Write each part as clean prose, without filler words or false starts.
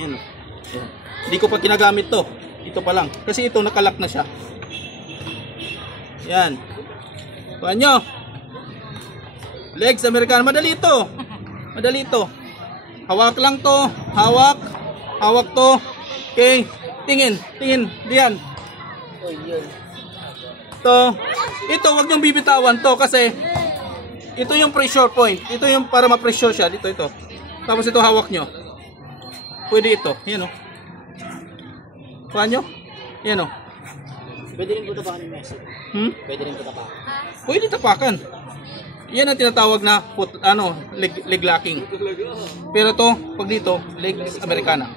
Yan. Yan. Hindi ko pa ginagamit to. Ito pa lang. Kasi ito nakalock na siya. Yan. Kuhaan nyo. Legs Americana. Madali ito. Madali ito. Hawak lang to. Hawak. Hawak to. Okay. Tingin. Tingin. Diyan. Ito wag niyong bibitawan to kasi ito yung pressure point. Ito yung para ma-pressure siya. Dito ito. Tapos ito hawak nyo. Pwede ito. Yan o. Kuhaan nyo. Yan o. Pwede rin po tapakan yung message. Pwede rin po tapakan. Pwede tapakan. Yan ang tinatawag na foot, leg locking. Pero to, pag dito, leg Americana.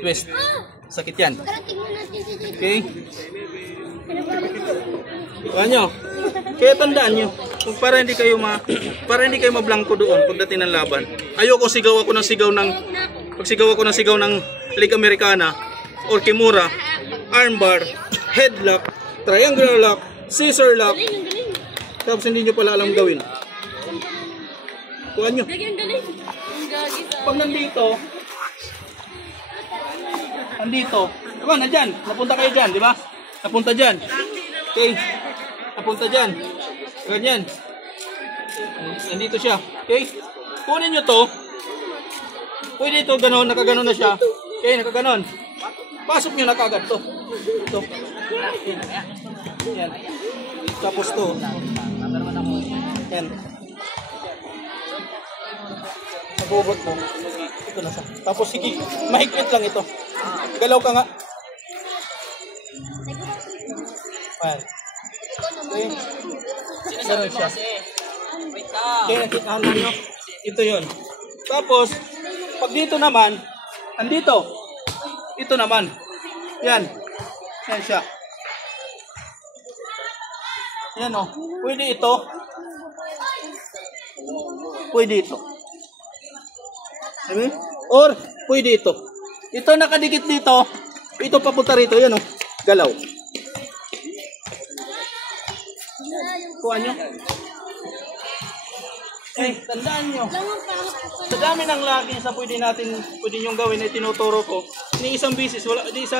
Twist. Sakit yan. Okay? Kuhaan nyo. Kaya tandaan nyo, para hindi kayo mablangko doon pagdating ng laban. Ayoko sigaw ako ng sigaw ng leg Americana or kimura, armbar, headlock, triangular lock, scissor lock. Tapos hindi nyo pala alam gawin. Kuhaan nyo. Pag nandito, diba, nandyan, napunta kayo dyan, diba? Napunta dyan. Okay, napunta dyan. Ganyan. Nandito siya. Okay, kunin nyo to. Pwede ito, ganon, nakaganon na siya. Okay, nakaganon. Pasok nyo na kagad to. Ito. Yan. Tapos to. Yan. Nabubot mo. Ito na siya. Tapos sige, mahigpit lang ito. Galaw ka nga. Ayan. Okay. Ganon siya. Okay, nakita nyo. Ito yun. Tapos, pag dito naman, andito. Ito naman. Yan. Yan siya. Yan o. Pwede ito. Pwede ito. Or, pwede ito. Ito nakadikit dito. Ito papunta rito. Yan o. Galaw. Kuhaan nyo. Eh, tandaan nyo. Sa dami ng lagi sa pwede nyong gawin na tinuturo ko. Ni isang bisis, wala, di isa